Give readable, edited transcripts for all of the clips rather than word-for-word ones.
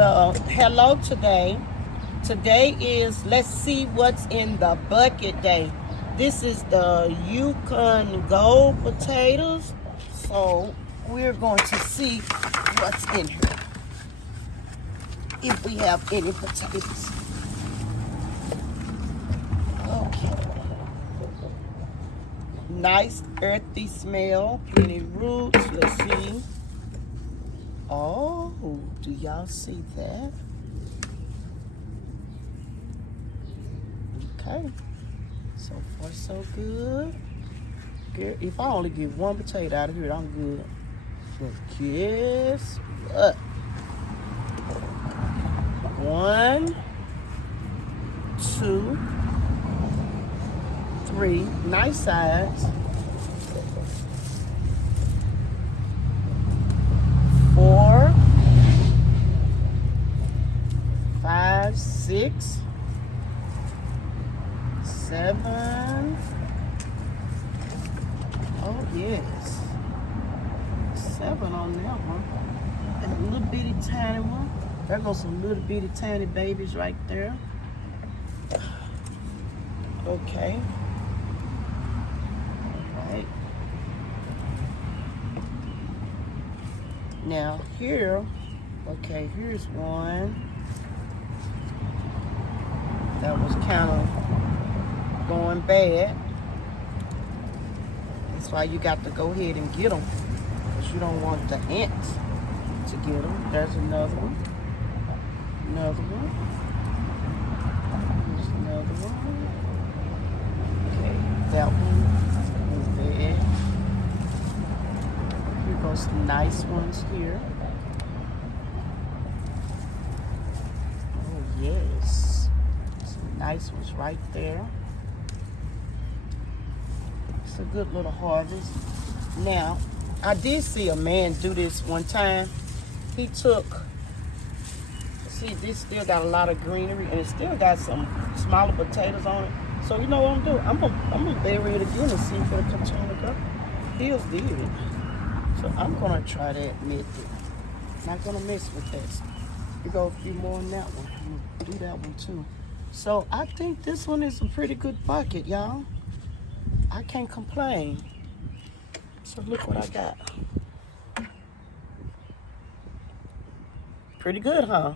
Well, hello today. Today is let's see what's in the bucket day. This is the Yukon Gold potatoes. So we're going to see what's in here. If we have any potatoes. Okay. Nice earthy smell. Plenty roots. Let's see. Oh, do y'all see that? Okay, so far so good. Girl, if I only get one potato out of here, I'm good. But guess what? 1, 2, 3, nice size. 4, 5, 6, 7. Oh yes, 7 on that one. And a little bitty tiny one. There goes some little bitty tiny babies right there. Okay. All right. Now here, okay, here's one that was kind of going bad. That's why you got to go ahead and get them, because you don't want the ants to get them. There's another one. Another one. Here's another one. Okay, that one is bad. Here goes some nice ones here. Oh yes, some nice ones right there. It's a good little harvest. Now, I did see a man do this one time. He took, see, this still got a lot of greenery and it still got some smaller potatoes on it. So you know what I'm doing? I'm gonna bury it again and see if it'll continue to go. Feels good. So I'm gonna try that method. Not gonna mess with that. We go a few more on that one. I'm gonna do that one too. So I think this one is a pretty good bucket, y'all. I can't complain. So look what I got. Pretty good, huh?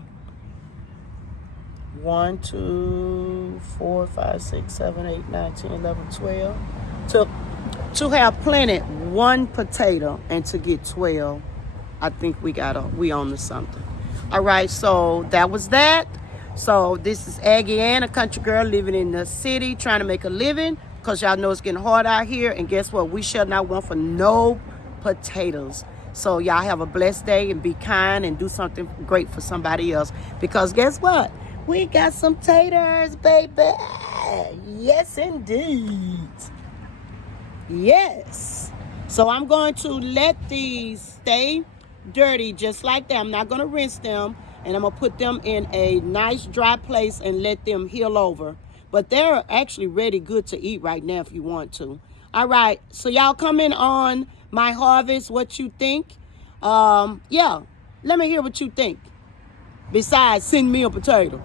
1, 2, 4, 5, 6, 7, 8, 9, 10, 11, 12. To have planted 1 potato and to get 12, I think we on to something. All right, so that was that. So this is Aggie Ann, a country girl living in the city, trying to make a living. Because y'all know it's getting hard out here. And guess what? We shall not want for no potatoes. So y'all have a blessed day and be kind and do something great for somebody else. Because guess what? We got some taters, baby. Yes, indeed. Yes. So I'm going to let these stay dirty just like that. I'm not going to rinse them. And I'm going to put them in a nice dry place and let them heal over. But they're actually ready good to eat right now if you want to. All right. So y'all comment on my harvest, what you think. Yeah. Let me hear what you think. Besides, send me a potato.